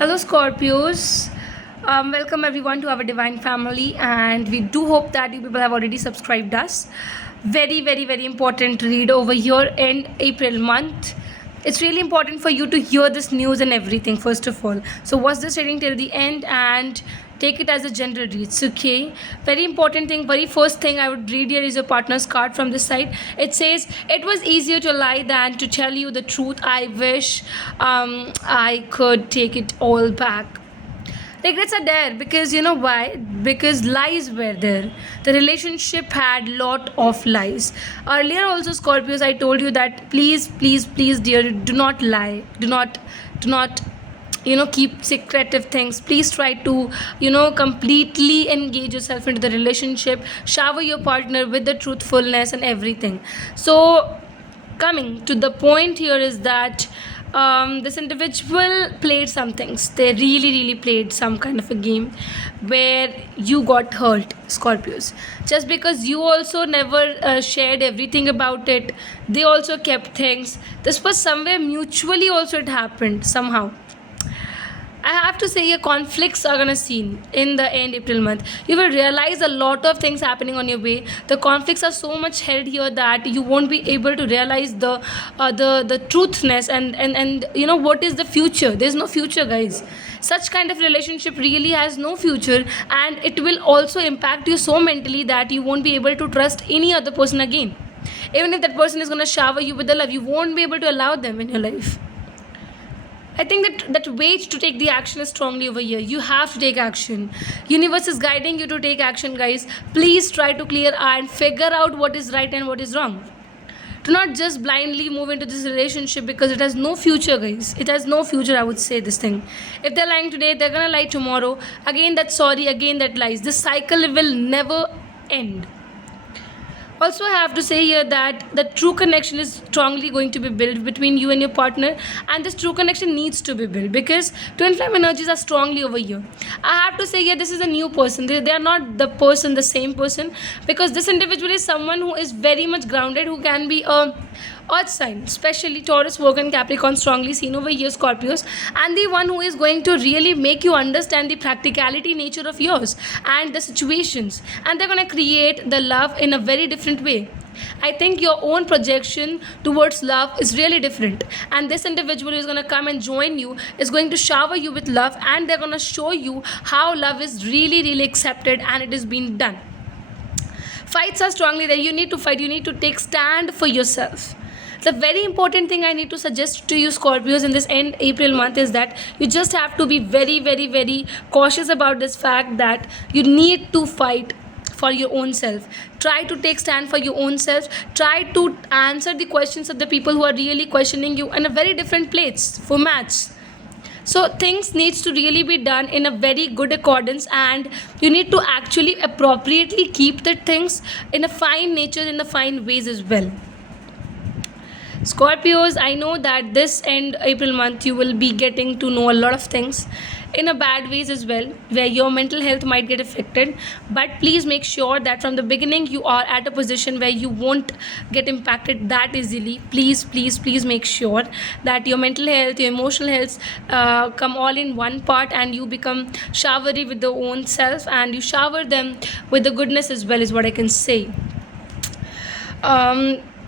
Hello, Scorpios. Welcome everyone to our divine family, and we do hope that you people have already subscribed us. Very, very, very important read over here in April month. It's really important for you to hear this news and everything. First of all, so watch this reading till the end and take it as a general reads. Okay, very important thing. Very first thing I would read here is your partner's card from this side. It says it was easier to lie than to tell you the truth. I wish I could take it all back. Regrets are there because you know why? Because lies were there. The relationship had lot of lies. Earlier also, Scorpios, I told you that please, please, please, dear, do not lie. Do not keep secretive things. Please try to completely engage yourself into the relationship. Shower your partner with the truthfulness and everything. So coming to the point here is that this individual played some things. They really played some kind of a game where you got hurt, Scorpios. Just because you also never shared everything about it, they also kept things. This was somewhere mutually also it happened somehow. I have to say, your conflicts are gonna seen in the end April month. You will realize a lot of things happening on your way. The conflicts are so much held here that you won't be able to realize the truthness and what is the future. There's no future, guys. Such kind of relationship really has no future, and it will also impact you so mentally that you won't be able to trust any other person again. Even if that person is gonna shower you with the love, you won't be able to allow them in your life. I think that weight to take the action is strongly over here. You have to take action. Universe is guiding you to take action, guys. Please try to clear and figure out what is right and what is wrong. Do not just blindly move into this relationship because it has no future, guys. It has no future, I would say this thing. If they're lying today, they're gonna lie tomorrow. Again that sorry, again that lies. This cycle will never end. Also, I have to say here that the true connection is strongly going to be built between you and your partner, and this true connection needs to be built because twin flame energies are strongly over here. I have to say here, this is a new person. They are not the person, the same person, because this individual is someone who is very much grounded, who can be a earth sign, especially Taurus, Virgo and Capricorn strongly seen over here, Scorpios, and the one who is going to really make you understand the practicality nature of yours and the situations, and they're going to create the love in a very different way. I think your own projection towards love is really different, and this individual is going to come and join you, is going to shower you with love, and they're going to show you how love is really accepted and it is being done. Fights are strongly there. You need to fight, you need to take stand for yourself. The very important thing I need to suggest to you, Scorpios, in this end April month is that you just have to be very cautious about this fact that you need to fight for your own self. Try to take stand for your own self. Try to answer the questions of the people who are really questioning you in a very different place formats. So things needs to really be done in a very good accordance, and you need to actually appropriately keep the things in a fine nature, in the fine ways as well. Scorpios, I know that this end April month you will be getting to know a lot of things in a bad ways as well, where your mental health might get affected. But please make sure that from the beginning you are at a position where you won't get impacted that easily. Please make sure that your mental health, your emotional health come all in one part, and you become showery with the own self, and you shower them with the goodness as well, is what I can say.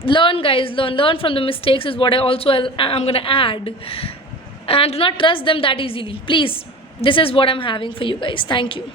Learn, guys, learn from the mistakes is what I'm gonna add, and do not trust them that easily, please. This is what I'm having for you guys. Thank you.